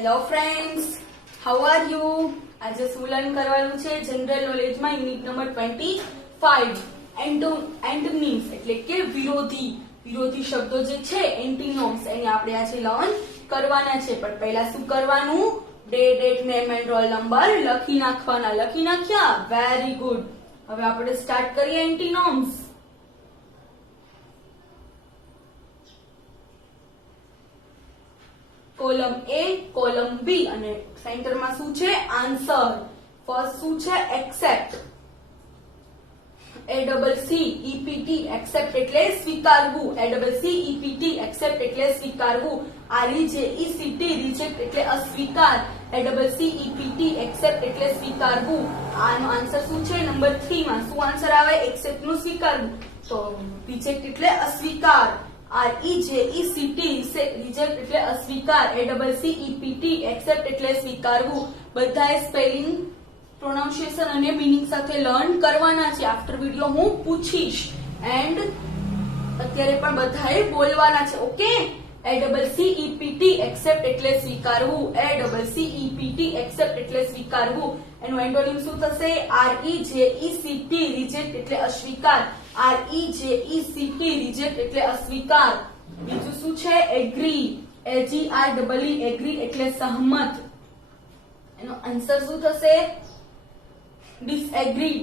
Hello friends, how are you? આજે શું learn કરવાનું છે? જનરલ નોલેજમાં યુનિટ નંબર 25 એન્ટોનિમ્સ એટલે કે વિરોધી શબ્દો જે છે એન્ટીનોમ્સ એને આપણે આજે લર્ન કરવાના છે. પણ પહેલા શું કરવાનું? Date name and roll number લખી નાખવાના. લખી નાખ્યા? Very good. હવે આપણે સ્ટાર્ટ કરીએ એન્ટીનોમ્સ. કોલમ એ, કોલમ બી અને સેન્ટરમાં શું છે? આન્સર. ફર્સ્ટ શું છે? એક્સેપ્ટ. ACCEPT એક્સેપ્ટ એટલે સ્વીકારવું. ACCEPT એક્સેપ્ટ એટલે સ્વીકારવું. REJECT રિજેક્ટ એટલે અસ્વીકાર. ACCEPT એક્સેપ્ટ એટલે સ્વીકારવું. આનો આન્સર શું છે? નંબર 3 માં શું આન્સર આવે? એક્સેપ્ટ નું સ્વીકારવું. તો રિજેક્ટ એટલે અસ્વીકાર. REJECT રિજેક્ટ એટલે અસ્વીકાર. ACCEPT એક્સેપ્ટ એટલે સ્વીકારવું. બધાએ સ્પેલિંગ, પ્રોનાઉન્સિએશન અને મીનિંગ સાથે લર્ન કરવાના છે. આફ્ટર વિડિયો હું પૂછીશ એન્ડ અત્યારે પણ બધાએ બોલવાના છે. ઓકે? ACCEPT એક્સેપ્ટ એટલે સ્વીકારવું. ACCEPT એક્સેપ્ટ એટલે સ્વીકારવું. એનું એન્ટોનિમ શું થશે? REJECT રિજેક્ટ એટલે અસ્વીકાર. REJECT રિજેક્ટ એટલે અસ્વીકાર. બીજું શું છે? એગ્રી. AGREE એગ્રી એટલે સહમત. એનો આન્સર શું થશે? ડિસએગ્રી.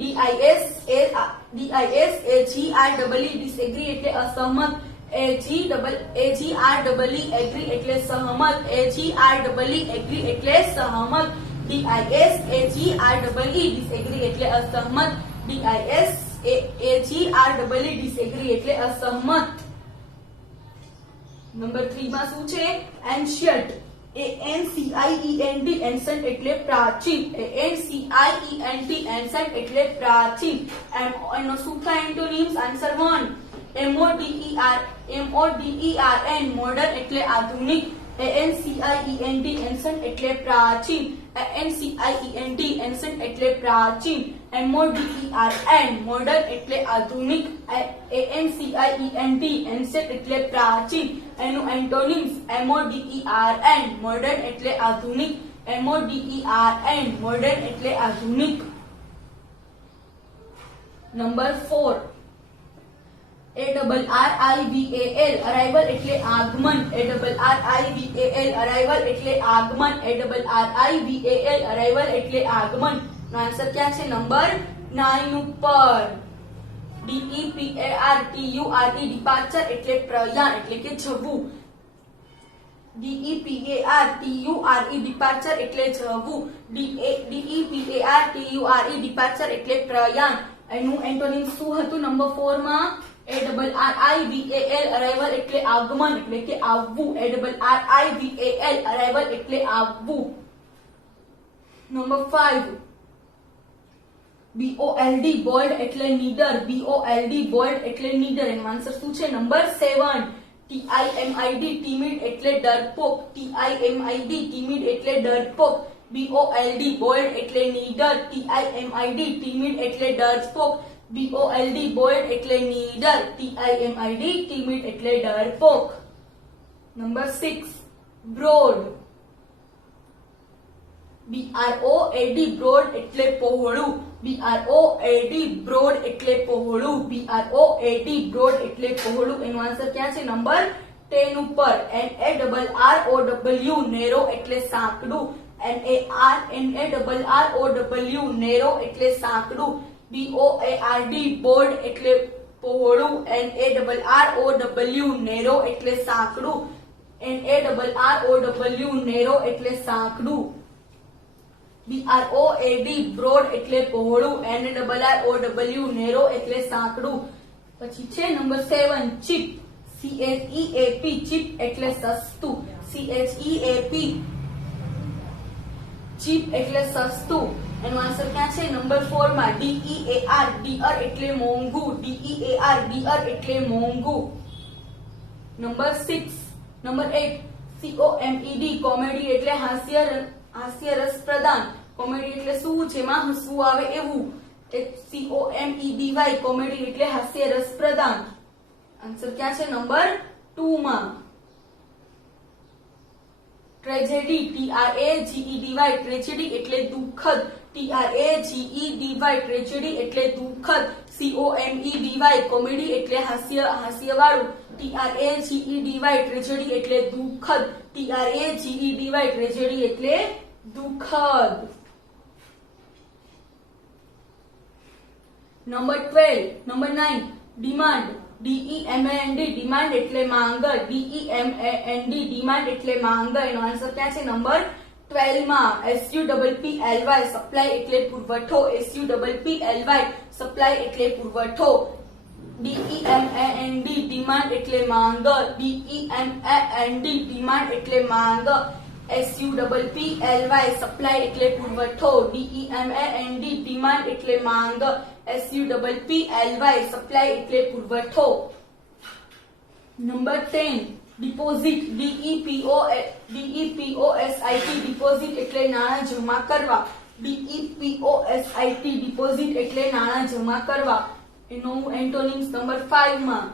DISAGREE ડિસએગ્રી એટલે અસહમત. AGREE એગ્રી એટલે સહમત. AGREE એગ્રી એટલે સહમત. DISAGREE ડિસએગ્રી એટલે અસહમત. DISAGREE ડિસએગ્રી એટલે અસહમત. નંબર 3 માં શું છે? એન્શિયન્ટ. ANCIENT એન્શન્ટ એટલે પ્રાચીન. ANCIENT એન્શન્ટ એટલે પ્રાચીન. એનો શું થાય એન્ટોનિમ્સ? આન્સર 1. MODERN મોડર્ન એટલે આધુનિક. ANCIENT એન્શન્ટ એટલે પ્રાચીન. ANCIENT એન્શન્ટ એટલે પ્રાચીન. MODERN મોડર્ન એટલે આધુનિક. ANCIENT એન્શન્ટ એટલે પ્રાચીન. એનું એન્ટોનિમ્સ MODERN મોડર્ન એટલે આધુનિક. MODERN મોડર્ન એટલે આધુનિક. નંબર 4 ARRIVAL અરાઇવલ એટલે આગમન. ARRIVAL અરાઇવલ એટલે આગમન. ARRIVAL અરાઇવલ એટલે આગમન. નો આન્સર ક્યાં છે? નંબર 9 ઉપર. DEPARTURE ડિપાર્ચર એટલે પ્રયાણ એટલે કે જવું. DEPARTURE ડિપાર્ચર એટલે જવું. DEPARTURE ડિપાર્ચર એટલે પ્રયાણ. એનું એન્ટોનિમ શું હતું નંબર 4 માં? ARRIVAL અરાઇવલ એટલે આગમન એટલે કે આવવું. ARRIVAL અરાઇવલ એટલે આવવું. નંબર 5 BOLD બોલ્ડ એટલે નીડર. BOLD બોલ્ડ એટલે નીડર. એનો આન્સર શું છે? નંબર 7. TIMID ટીમિડ એટલે ડરપોક. TIMID ટીમિડ એટલે ડરપોક. BOLD બોલ્ડ એટલે નીડર. TIMID ટીમિડ એટલે ડરપોક. BOLD બોલ્ડ એટલે નીડર. TIMID ટીમિડ એટલે ડરપોક. Number 6 broad. BROAD બ્રોડ એટલે પહોળું. BROAD બ્રોડ એટલે પહોળું. BROAD બ્રોડ એટલે પહોળું. એનો આન્સર ક્યાં છે? નંબર 10 ઉપર. NARROW નેરો એટલે સાંકડું. NARROW નેરો એટલે સાંકડું. BOARD બોર્ડ એટલે પહોળું. NARROW નેરો એટલે સાંકડું. NARROW નેરો એટલે સાંકડું. BROAD બ્રોડ એટલે પહોળું. NARROW નેરો એટલે સાંકડું. પછી છે નંબર 7 ચીપ. CHEAP ચીપ એટલે સસ્તું. CHEAP ચીપ એટલે સસ્તું. એનો આન્સર ક્યાં છે? નંબર 4 માં. DEAR ડીઅર એટલે મોંઘું. DEAR ડીઅર એટલે મોંઘું. નંબર 6 નંબર 8 COMED કોમેડી એટલે હાસ્ય રસ પ્રદાન. કોમેડી એટલે શું? જેમાં હસવું આવે એવું. COMEDY કોમેડી એટલે હાસ્ય રસ પ્રદાન. આન્સર ક્યાં છે? નંબર 2 માં. ટ્રેજેડી TRAGEDY ટ્રેજેડી એટલે દુઃખદ TRAGEDY ટ્રેજેડી એટલે દુઃખદ COMEDY કોમેડી એટલે હાસ્યવાળું TRAGEDY ટ્રેજેડી એટલે દુઃખદ TRAGEDY ટ્રેજેડી એટલે દુઃખદ. Number 12 number 9 demand DEMAND demand એટલે માંગ DEMAND ડિમાન્ડ એટલે માંગ. એનો આન્સર ક્યાં છે? નંબર 12 માં. SUPPLY સપ્લાય એટલે પુરવઠો SUPPLY સપ્લાય એટલે પુરવઠો. DEMAND ડિમાન્ડ એટલે માંગ DEMAND ડિમાન્ડ એટલે માંગ. SUPPLY સપ્લાય એટલે પુરવઠો DEMAND ડિમાન્ડ એટલે માંગ SUPPLY સપ્લાય એટલે પુરવઠો. નંબર 10 ડિપોઝિટ DEPOSIT ડિપોઝિટ એટલે નાણાં જમા કરવા DEPOSIT ડિપોઝિટ એટલે નાણાં જમા કરવા. એનો એન્ટોનિમ્સ નંબર 5 માં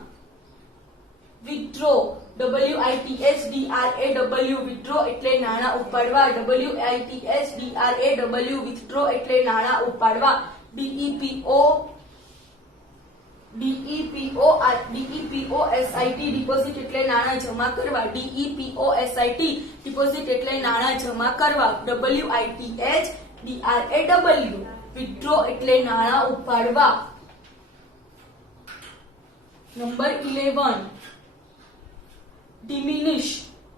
વિથડ્રો WITHDRAW વિથડ્રો એટલે નાણાં ઉપાડવા WITHDRAW વિથડ્રો એટલે નાણાં ઉપાડવા. DEPOSIT ડિપોઝિટ એટલે નાણાં જમા કરવા DEPOSIT ડિપોઝિટ એટલે નાણાં જમા કરવા. WITHDRAW વિથડ્રો એટલે નાણાં ઉપાડવા. નંબર 11 ડિમિનિશ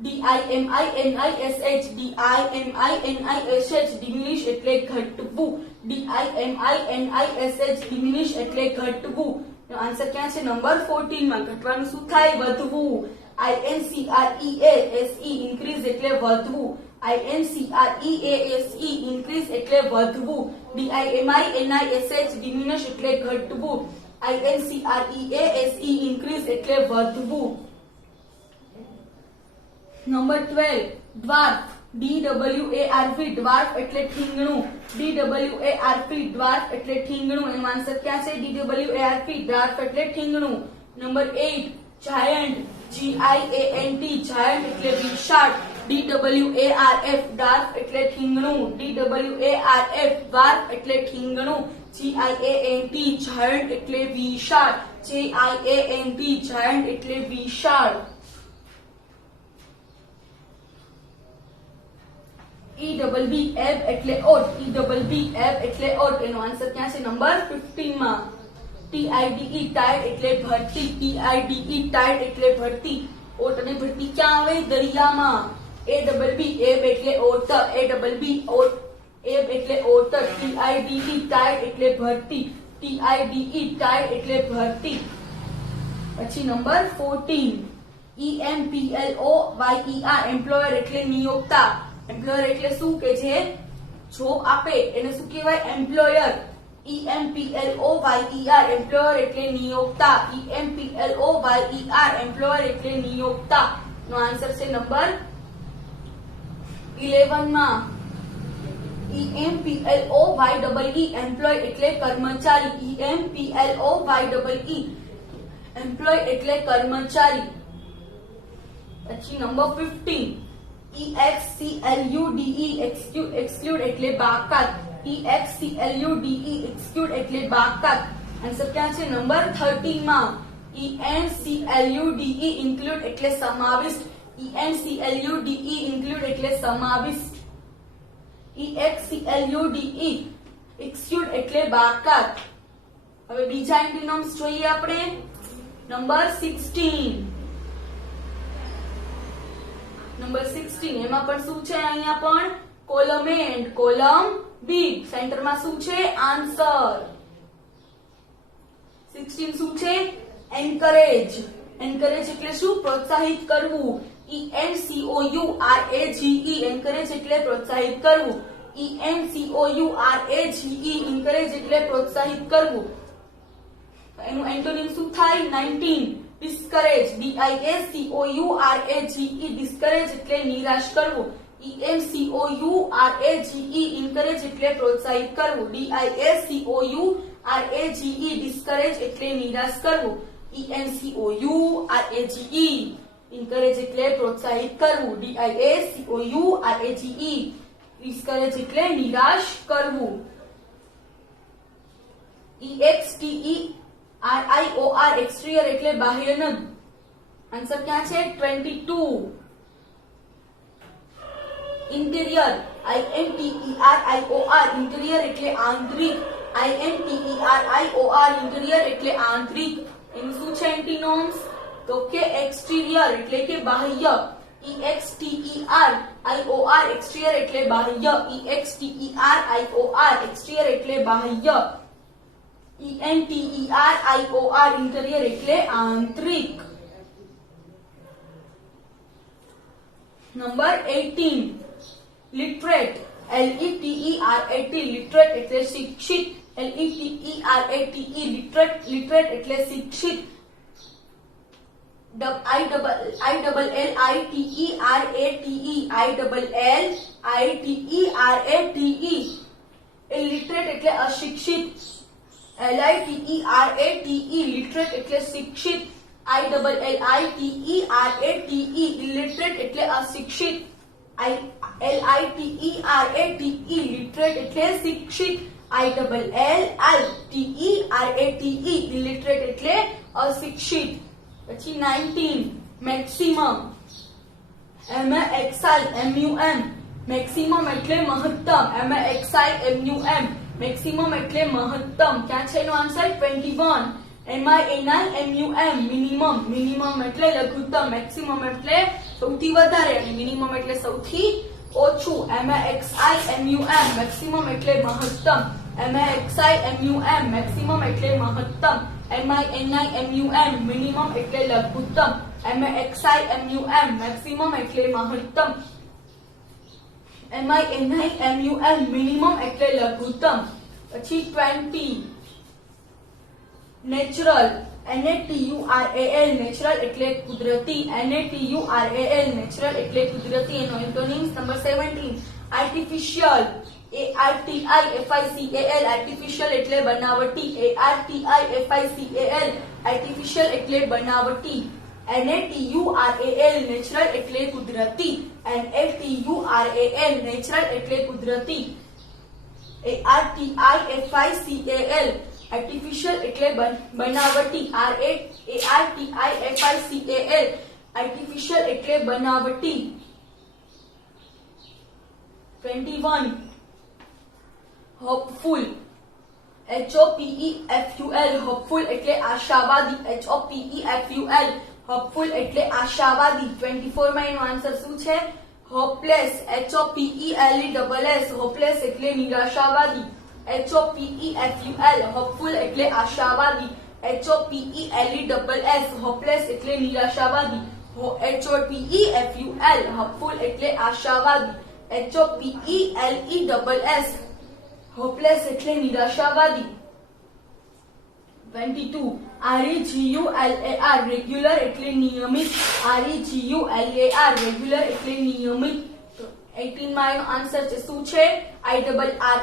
DIMINISH ડિમિનિશ એટલે ઘટવું DIMINISH ડિમિનિશ એટલે ઘટવું. આન્સર ક્યાં છે? નંબર 14 માં. ઘટવાનું શું થાય? વધવું. INCREASE ઇન્ક્રીઝ એટલે વધવું INCREASE ઇન્ક્રીઝ એટલે વધવું. DIMINISH ડિમિનિશ એટલે ઘટવું INCREASE ઇન્ક્રીઝ એટલે વધવું. નંબર 12 ડ્વાર્ફ DWARF ડ્વાર્ફ એટલે ઠીંગણું DWARF ડ્વાર્ફ એટલે ઠીંગણું. એનો આન્સર ક્યાં છે? DWARF ડ્વાર્ફ એટલે ઠીંગણું. નંબર 8 જાયન્ટ GIANT જાયન્ટ એટલે વિશાળ DWARF ડ્વાર્ફ એટલે ઠીંગણું DWARF ડ્વાર્ફ એટલે ઠીંગણું. GIANT જાયન્ટ એટલે વિશાળ GIANT જાયન્ટ એટલે વિશાળ. EBB એબ એટલે ઓટ EBB એટલે ઓટ. એનો આન્સર ક્યાં છે? નંબર 15 માં. TIDE ટાઇડ એટલે ભરતી TIDE ટાઇડ એટલે ભરતી. ઓટ અને ભરતી ક્યાં આવે? દરિયામાં. ABB એબ એટલે ઓટ ABB ઓટ એબ એટલે ઓટ. TIDE ટાઇડ એટલે ભરતી TIDE ટાઇડ એટલે ભરતી. પછી નંબર 14 EMPLOYER એમ્પ્લોયર એટલે નિયોક્તા. એમ્પ્લોયર એટલે શું? કે જે જોબ આપે એને શું કહેવાય? એમ્પ્લોયર. EMPLOYER એમ્પ્લોયર એટલે નિયોક્તા EMPLOYER એમ્પ્લોયર એટલે નિયોક્તા. નો આન્સર છે નંબર 11 માં. EMPLOYEE એમ્પ્લોય એટલે કર્મચારી EMPLOYEE એમ્પ્લોય એટલે કર્મચારી. પછી નંબર 15 EXCLUDE એક્સક્લુડ એટલે બાકાત EXCLUDE એક્સક્લુડ એટલે બાકાત. આન્સર ક્યાં છે? નંબર 13 માં. ENCLUDE ઇન્ક્લુડ એટલે સમાવિષ્ટ ENCLUDE ઇન્ક્લુડ એટલે સમાવિષ્ટ. EXCLUDE એક્સક્લુડ એટલે બાકાત. હવે બીજા એન્ટિનોમ્સ જોઈએ આપણે. નંબર 16 એમાં પણ શું છે? અહીંયા પણ column A and column B. સેન્ટરમાં શું છે? આન્સર. 16 શું છે? એન્કરેજ એટલે શું? પ્રોત્સાહિત કરવું ENCOURAGE એન્કરેજ એટલે પ્રોત્સાહિત કરવું ENCOURAGE એન્કરેજ એટલે પ્રોત્સાહિત કરવું. એનું એન્ટોનિમ શું થાય? 19 ડિસ્કરેજ DISCOURAGE ડિસ્કરેજ એટલે નિરાશ કરવું ENCOURAGE ઇન્કરેજ એટલે પ્રોત્સાહિત કરવું DISCOURAGE ડિસ્કરેજ એટલે નિરાશ કરવું ENCOURAGE. encourage એટલે પ્રોત્સાહિત કરવું. DIACOURAGE discourage એટલે નિરાશ કરવું. EXTERIOR exterior એટલે બાહ્ય નગ. આન્સર ક્યાં છે? 22. ઇન્ટિરિયર INTERIOR ઇન્ટિરિયર એટલે આંતરિક. INTERIOR ઇન્ટિરિયર એટલે આંતરિક. એનું શું છે એન્ટીનોમ્સ? તો કે એક્સટીરિયર એટલે કે બાહ્ય. EXTERIOR એક્સટીરિયર એટલે બાહ્ય. EXTERIOR એક્સટીરિયર એટલે બાહ્ય. INTERIOR ઇન્ટિરિયર એટલે આંતરિક. નંબર 18 લિટરેટ LETERAT લિટરેટ એટલે શિક્ષિત. LETERATE લિટરેટ એટલે શિક્ષિત. ILLITERATE લિટરેટ એટલે અશિક્ષિત. LITERATE લિટરેટ એટલે શિક્ષિત. ILLITERATE ઇલિટરેટ એટલે અશિક્ષિત. LITERATE લિટરેટ એટલે શિક્ષિત. ILLITERATE ઇલિટરેટ એટલે અશિક્ષિત. પછી 19 મેક્સિમમ MAXIMUM મેક્સિમમ એટલે મહત્તમ. MAXIMUM મેક્સિમમ એટલે મહત્તમ. ક્યાં છે એનો આન્સર? 21. MINIMUM મિનિમમ મિનિમમ એટલે લઘુત્તમ. મેક્સિમમ એટલે સૌથી વધારે અને મિનિમમ એટલે સૌથી ઓછું. MAXIMUM મેક્સિમમ એટલે મહત્તમ. MAXIMUM મેક્સિમમ એટલે મહત્તમ. MINIMUM મિનિમમ એટલે લઘુત્તમ. MAXIMUM મેક્સિમમ એટલે મહત્તમ. MINIMUM મિનિમમ એટલે લઘુત્તમ. પછી 20 નેચરલ NATURAL નેચરલ એટલે કુદરતી. NATURAL નેચરલ એટલે કુદરતી. એનો antonyms. Number 17 artificial ARTIFICAL artificial એટલે બનાવટી. ARTIFICAL આર્ટિફિશિયલ એટલે બનાવટી. NATURAL નેચરલ એટલે કુદરતી. NATURAL નેચરલ એટલે કુદરતી. ARTIFICAL આર્ટિફિશિયલ એટલે બનાવટી. ARTIFICAL આર્ટિફિશિયલ એટલે બનાવટી. 21 હોપફુલ HOPEFUL હોપફુલ એટલે આશાવાદી. HOPEFUL હોપફુલ એટલે આશાવાદી. 24 માં એનો આન્સર શું છે? હોપલેસ. HOPELESS હોપલેસ એટલે નિરાશાવાદી. HOPEFUL હોપફુલ એટલે આશાવાદી. HOPELESS હોપલેસ એટલે નિરાશાવાદી. HOPEFUL હોપફુલ એટલે આશાવાદી. HOPELESS હોપલેસ એટલે નિરાશાવાદી. 22 REGULAR રેગ્યુલર એટલે નિયમિત. REGULAR રેગ્યુલર એટલે નિયમિત. 18 માં એનો આન્સર છે શું છે? IRREGULAR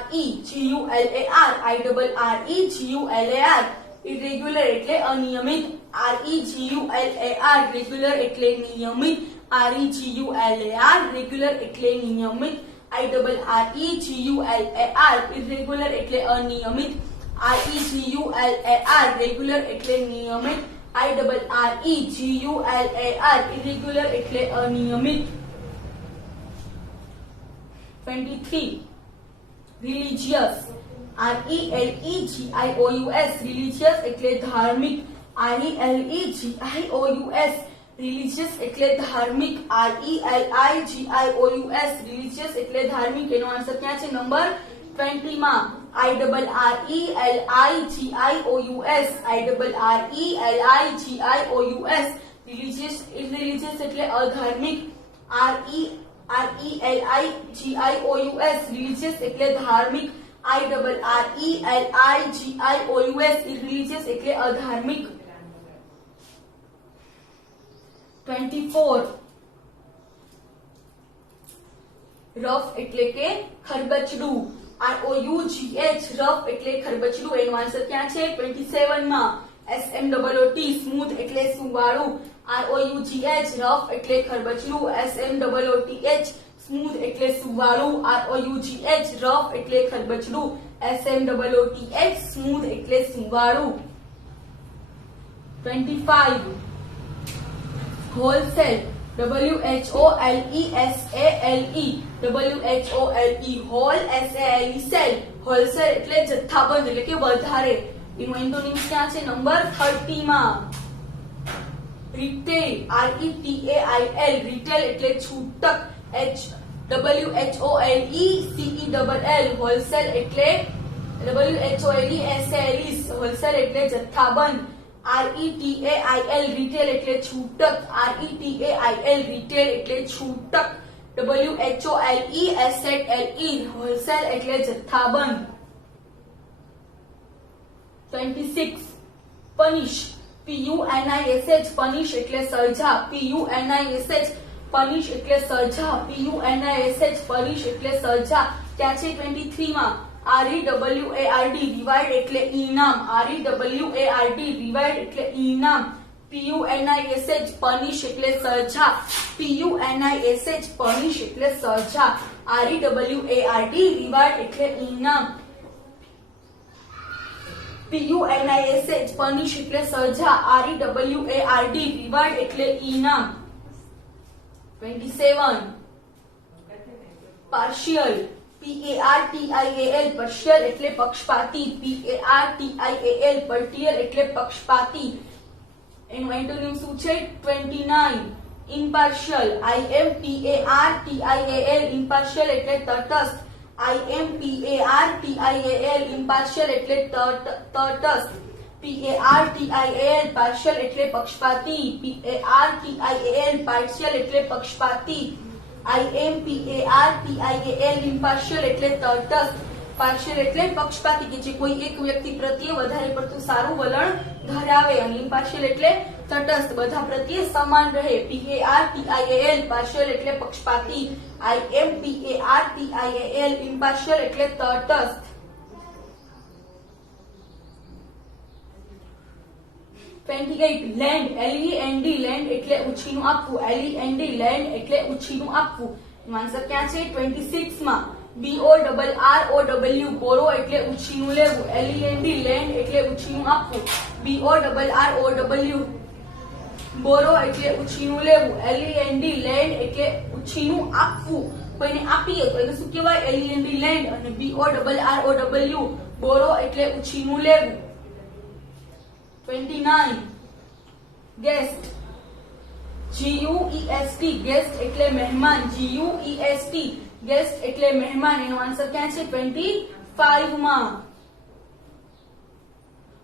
ઇરેગ્યુલર એટલે અનિયમિત. REGULAR રેગ્યુલર એટલે નિયમિત. REGULAR રેગ્યુલર એટલે નિયમિત. IRREGULAR ઇરેગ્યુલર એટલે અનિયમિત. REGULAR રેગ્યુલર એટલે નિયમિત. IRREGULAR ઇરેગ્યુલર એટલે અનિયમિત. 23 રિલિજિયસ RELEGIOUS રિલિજિયસ એટલે ધાર્મિક. RELEGIOUS રિલિજિયસ એટલે ધાર્મિક. RELIGIOUS રિલિજિયસ એટલે ધાર્મિક. એનો આન્સર ક્યાં છે? નંબર 20 માં IRRELIGIOUS રિલિજિયસ એટલે અધાર્મિક. RELIGIOUS રિલિજિયસ એટલે ધાર્મિક. IRRELIGIOUS રિલિજિયસ એટલે અધાર્મિક. 24 રફ એટલે કે ખરબચડું. ROUGH રફ એટલે ખરબચડું. એનો આન્સર ક્યાં છે? 27 માં SMOOT સ્મૂથ એટલે સુવાળું. ROUGH રફ એટલે ખરબચલું. SMOOTH સ્મૂધ એટલે સુવાળું. ROUGH રફ એટલે ખરબચલું. SMOOTH સ્મૂધ એટલે સુવાળું. 25 wholesale WHOLESALE whole SALE sale wholesale એટલે જથ્થાબંધ એટલે કે વધારે. એનું એન્ટોનિમ્સ ક્યાં છે? નંબર 30 માં. રિટેલ RETAIL રિટેલ એટલે છૂટક. WHOLECELL હોલસેલ એટલે WHOLESALE હોલસેલ એટલે જથ્થાબંધ. RETAIL રિટેલ એટલે છૂટક. RETAIL રિટેલ એટલે છૂટક. WHOLESALE હોલસેલ એટલે જથ્થાબંધ. 26 પનિશ PUNISH પનિશ એટલે સજા. PUNISH પનિશ એટલે સજા. PUNISH પનિશ એટલે સજા. ત્યાં છે 23 માં REWARD રિવાર્ડ એટલે ઇનામ. REWARD રિવાર્ડ એટલે ઇનામ. PUNISH પનિશ એટલે સજા. PUNISH પનિશ એટલે સજા. REWARD રિવાર્ડ એટલે ઇનામ. PUNISH પનિશ એટલે સજા. REWARD રિવાર્ડ એટલે ઇનામ. 27 પાર્શિયલ PARTIAL પાર્શિયલ એટલે પક્ષપાતી. PARTIAL પાર્શિયલ એટલે પક્ષપાતી. એનું એન્ટોનિમ શું છે? 29 ઇમ્પાર્શિયલ IMPARTIAL ઇમ્પાર્શિયલ એટલે તટસ્થ. IMPARTIAL ઇમ્પાર્શિયલ એટલે તટસ્થ. PARTIAL પાર્શિયલ એટલે પક્ષપાતી. PARTIAL પાર્શિયલ એટલે પક્ષપાતી. IMPARTIAL ઇમ્પાર્શિયલ એટલે તટસ્થ. પાર્શિયલ એટલે પક્ષપાતી કે જે કોઈ એક વ્યક્તિ પ્રત્યે વધારે પડતું સારું વલણ ધરાવે. અને ઇમ્પાર્શિયલ એટલે તટસ્થ, બધા પ્રત્યે સમાન રહે. PARTIAL પાર્શિયલ એટલે પક્ષપાતી. IMPARTIAL ઇમ્પાર્શિયલ એટલે તટસ્થ. 28 લેન્ડ LEND લેન્ડ એટલે ઉછીનું આપવું. LEND લેન્ડ એટલે ઉછીનું આપવું. આન્સર ક્યાં છે? 26 માં BORROW બોરો એટલે ઉછીનું લેવું. LEND લેન્ડ એટલે ઉછીનું આપવું. BORROW બોરો એટલે ઉછીનું લેવું. LEND લેન્ડ એટલે ઉછીનું આપવું. કોઈને આપીએ તો એને શું કહેવાય? LEND land. અને BORROW બોરો એટલે ઉછીનું લેવું. 29 ગેસ્ટ GUEST ગેસ્ટ એટલે મહેમાન. GUEST ગેસ્ટ એટલે મહેમાન. એનો આન્સર ક્યાં છે? 25 માં.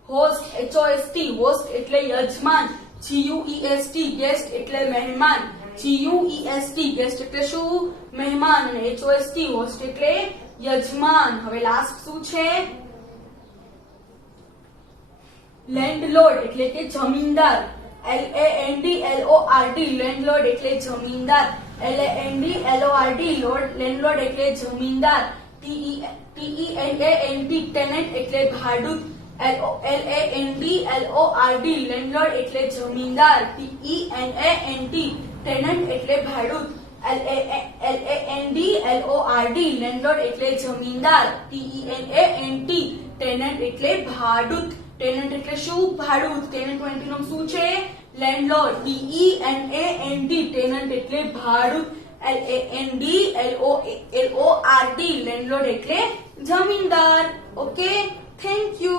હોસ્ટ HOST હોસ્ટ એટલે યજમાન. GUEST ગેસ્ટ એટલે મહેમાન. GUEST ગેસ્ટ એટલે શું? મહેમાન. અને HOST હોસ્ટ એટલે યજમાન. હવે લાસ્ટ શું છે? લેન્ડલોર્ડ એટલે કે જમીનદાર. LANDLORD લેન્ડલોર્ડ એટલે જમીનદાર. LANDLORD લેન્ડલોર્ડ એટલે જમીનદાર. TENANT ટેનન્ટ એટલે ભાડૂત. LANDLORD લેન્ડલોર્ડ એટલે જમીનદાર. TENANT ટેનન્ટ એટલે ભાડૂત. LANDLORD લેન્ડલોર્ડ એટલે જમીનદાર. TENANT ટેનન્ટ એટલે ભાડૂત. ટેનન્ટ એટલે શું? ભાડૂત. ટેનન્ટ નું એન્ટિનોમ શું છે? લેન્ડલોર્ડ. TENANT ટેનન્ટ એટલે ભાડૂત. LANDLORD લેન્ડલોર્ડ એટલે જમીનદાર. Okay, thank you.